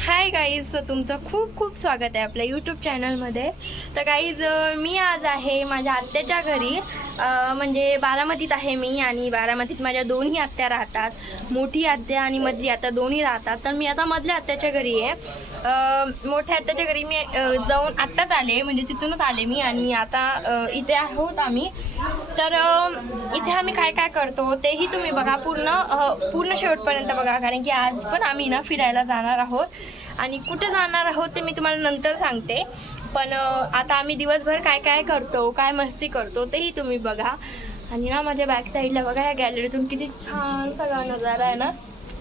Hi guys तुमचं खूप खूप स्वागत आहे आपल्या यूट्यूब चॅनलमध्ये तर गाईज मी आज आहे माझ्या आत्याच्या घरी. म्हणजे बारामतीत आहे मी आणि बारामतीत माझ्या दोन्ही आत्या राहतात. मोठी आत्या आणि मधली आत्या दोन्ही राहतात. तर मी आता मधल्या आत्याच्या घरी आहे. मोठ्या आत्याच्या घरी मी जाऊन आत्ताच आले म्हणजे तिथूनच आले मी आणि आता इथे आहोत आम्ही. तर इथे आम्ही काय काय करतो तेही तुम्ही बघा. पूर्ण पूर्ण शेवटपर्यंत बघा कारण की आज पण आम्ही ना फिरायला जाणार आहोत. आणि कुठे जाणार आहोत ते मी तुम्हाला नंतर सांगते. पण आता आम्ही दिवसभर काय काय करतो काय मस्ती करतो तेही तुम्ही बघा. आणि ना माझ्या बॅक साईडला बघा या गॅलरीतून किती छान सगळा नजारा आहे ना.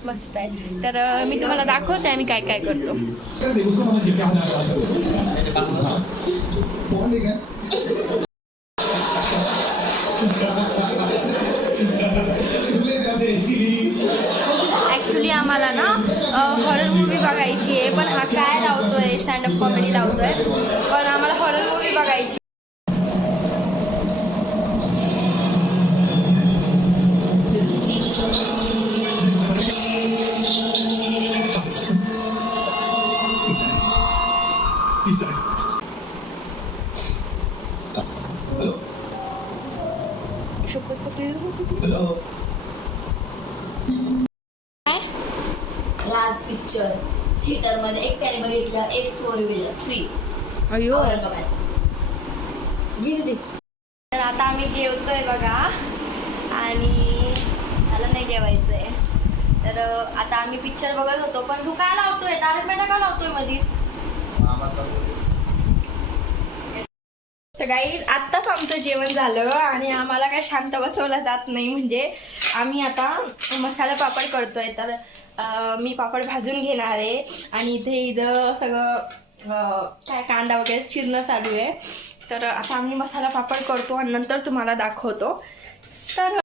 मस्त आहे. तर मी तुम्हाला दाखवते आम्ही काय काय करतो. ॲक्च्युली आम्हाला ना हॉरर मूवी बघायची आहे पण हा काय लावतोय स्टँडअप कॉमेडी लावतोय. पण आम्हाला पिक्चर थिएटरमध्ये एकट्याने बघितलं एक फोर व्हीलर फ्री अयो औरंगाबाद. तर आता आम्ही जेवतोय बघा. आणि मला नाही जेवायचंय. तर अं, आता आम्ही पिक्चर बघत होतो पण तू काय लावतोय? तारक मेहता का लावतोय मधी तर काही आत्ताच आमचं जेवण झालं आणि आम्हाला काय शांत बसवलं जात नाही. म्हणजे आम्ही आता मसाला पापड करतोय. तर मी पापड भाजून घेणार आहे. आणि इथे इथं सगळं काय कांदा वगैरे चिरणं चालू आहे. तर आता आम्ही मसाला पापड करतो आणि नंतर तुम्हाला दाखवतो. तर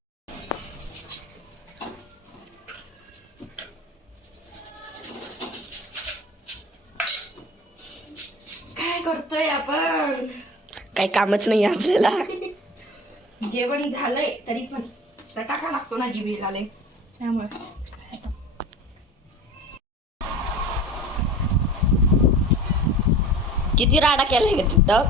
काय करतोय आपण? काही कामच नाही आपल्याला. जेवण झालंय तरी पण टाका लागतो ना जीवी झाले त्यामुळे. किती राडा केलाय का तिथं?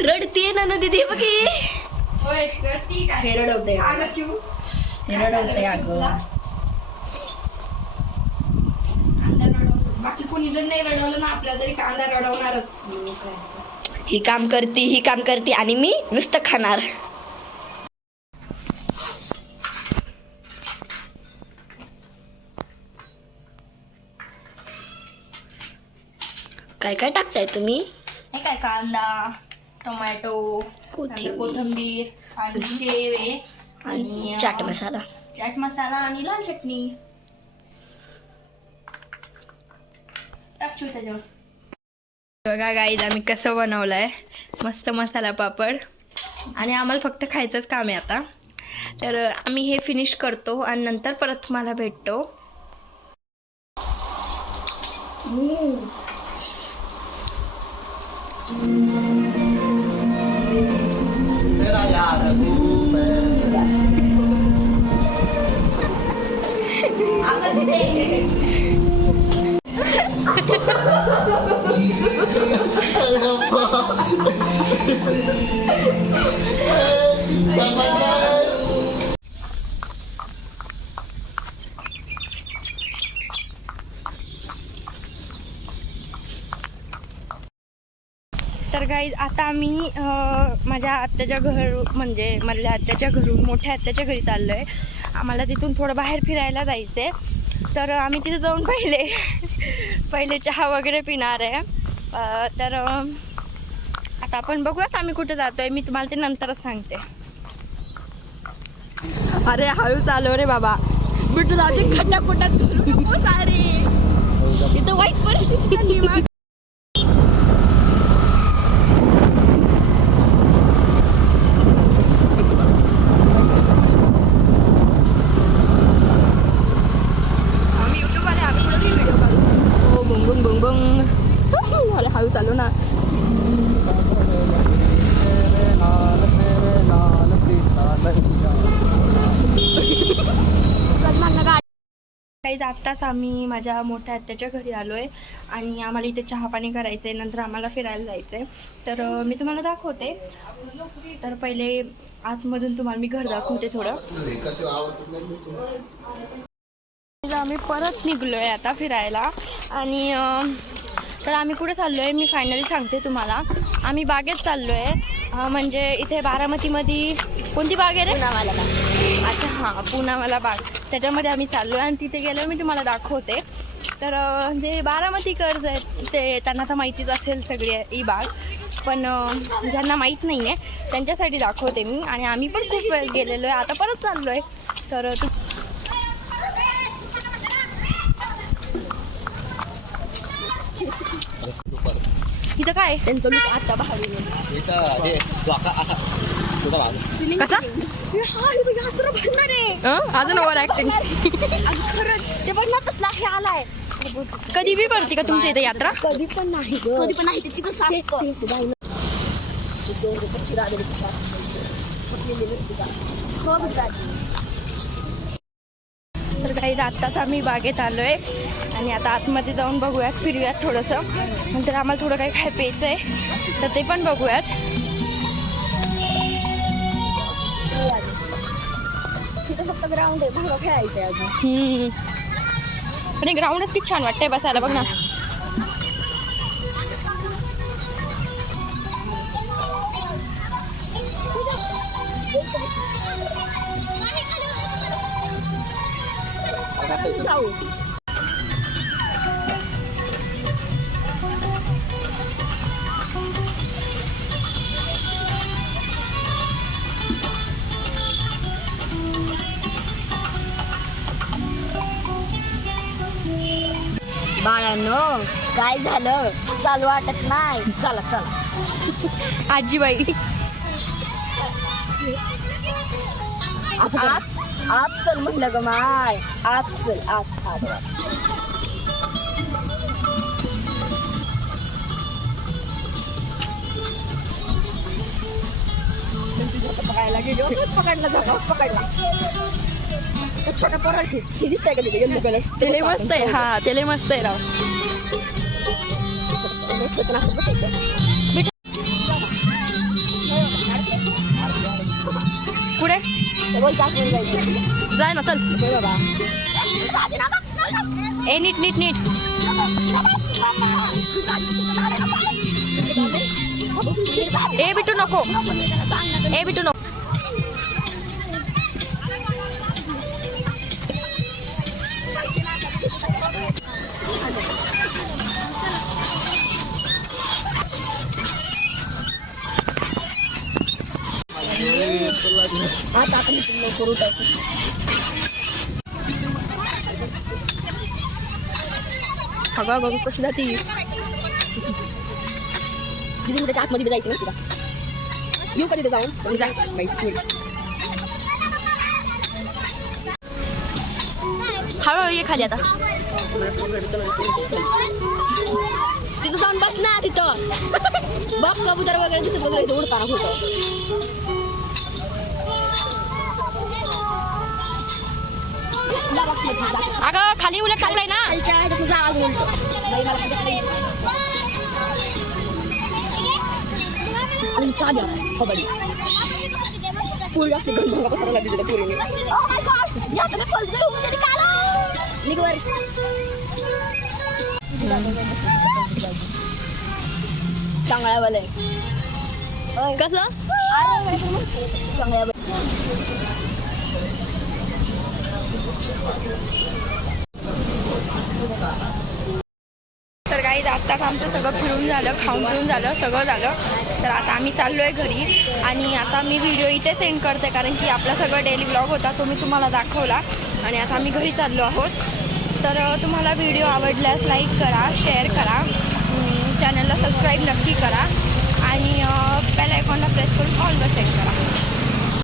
रडतीये ना ना दिदी बघी हे. रडवते हे रडवते अगं. बाकी कोणी जर नाही रडवलं ना आपल्या तरी कांदा रडवणारच. ही काम करती ही काम करती आणि मी नुसतं खाणार. काय काय टाकताय तुम्ही? हे काय कांदा टोमॅटो कोथिंबीर. कोथंबीर आणि शेव आहे आणि चाट मसाला. चाट मसाला आणि लाल चटणी. त्याच्यावर. बघा गाईज आम्ही कसं बनवलंय. मस्त मसाला पापड. आणि आम्हाला फक्त खायचंच काम आहे आता. तर आम्ही हे फिनिश करतो आणि नंतर परत तुम्हाला भेटतो. तर गाईज आता आम्ही माझ्या आत्याच्या घर म्हणजे मधल्या आत्याच्या घरून मोठ्या आत्याच्या घरी चाललो आहे आम्हाला तिथून थोडं बाहेर फिरायला जायचं आहे तर आम्ही तिथे जाऊन पहिले पहिले चहा वगैरे पिणार आहे. तर आता आपण बघूयात आम्ही कुठे जातोय. मी तुम्हाला ते नंतरच सांगते. अरे हळू चालू रे बाबा. बिटू जाऊ खड्डा खुड्डात घालू नको सारे. इथं वाईट परिस्थिती झाली मग आम्ही युट्यूब आले आम्ही कुठे व्हिडिओ काढू हो बुंग बुंग बुंग बुंग अरे हळू चालू ना काही आत्ताच आम्ही माझ्या मोठ्या आत्याच्या घरी आलो आहे आणि आम्हाला इथे चहा पाणी करायचं आहे नंतर आम्हाला फिरायला जायचं आहे तर मी तुम्हाला दाखवते. तर पहिले आतमधून तुम्हाला मी घर दाखवते थोडं. आम्ही परत निघलो आहे आता फिरायला आणि तर आम्ही कुठे चाललो आहे मी फायनली सांगते तुम्हाला. आम्ही बागेत चाललो आहे म्हणजे इथे बारामतीमध्ये कोणती बाग आहे रे? पुनावाला का? अच्छा हां पुनावाला बाग. त्याच्यामध्ये आम्ही चाललो आहे आणि तिथे गेलो मी तुम्हाला दाखवते. तर जे बारामती कर्ज आहेत ते त्यांना तर माहितीच असेल सगळी ही बाग. पण ज्यांना माहीत नाही आहे त्यांच्यासाठी दाखवते मी. आणि आम्ही पण खूप वेळ गेलेलो आहे आता परत चाललो आहे तर तू इथं काय त्यांचं लुक आता बाहेर हे कसा? यात्रा भरणार आहे. अजून ओव्हर ऍक्टिंग खरंच. ते बघणार कसला हे आलाय. कधी बी पडते का तुमच्या इथे यात्रा? कधी पण नाही कधी पण नाही त्याची पण तर काही आत्ताच आम्ही बागेत आलो आहे आणि आता आतमध्ये जाऊन बघूयात फिरूयात थोडंसं. नंतर आम्हाला थोडं काही काय प्यायचं आहे तर ते पण बघूयात. तिथे फक्त ग्राउंड आहे खेळायचं आहे अजून. हम्म. पण ग्राउंडच किती छान वाटतंय बसायला बघ ना. जाऊ बाळांनो काय झालं? चालू वाटत नाही. चला चला. आजीबाई. आत आत चल म्हणलं ग माय. आत चल आत आत पकडायला गेलो पकडला पकडला. त्या छोट्या पोराची ती दिसतंय का तिथे? येल्लो कलर तेले मस्त आहे हा तेले मस्त आहे राव. जाय ना चल. ए नीट नीट नीट. ए बिटू नको. ए बिटू नको. इथून लवकर उठायचं अगं अगं कशी जाती तिथे त्याच्या आतमध्ये जायचं ना तुला येऊ का तिथे जाऊन जा हळूहळू ये खाली आता. तिथं जाऊन बस ना तिथं. बघ कबूतर वगैरे दिसत वगैरे उडताना कुठं? अगं खाली उलट टाकलंय ना. खालच्या ह्याच्यात जा अजून उलटं. द्या कबड्डी पुरी असते गंगा पसारा लागली पुरीने कसं चांगल्या तर काही आत्ताच आमचं सगळं फिरून झालं खाऊन पिऊन झालं सगळं झालं. तर आता आम्ही चाललो आहे घरी आणि आता मी व्हिडिओ इथे सेंड करते कारण की आपला सगळं डेली ब्लॉग होता तो मी तुम्हाला दाखवला. आणि आता आम्ही घरी चाललो आहोत. तर तुम्हाला व्हिडिओ आवडल्यास लाईक करा शेअर करा. चॅनलला सबस्क्राईब नक्की करा. आणि बेल आयकॉनला प्रेस करून ऑल वर सेट करा.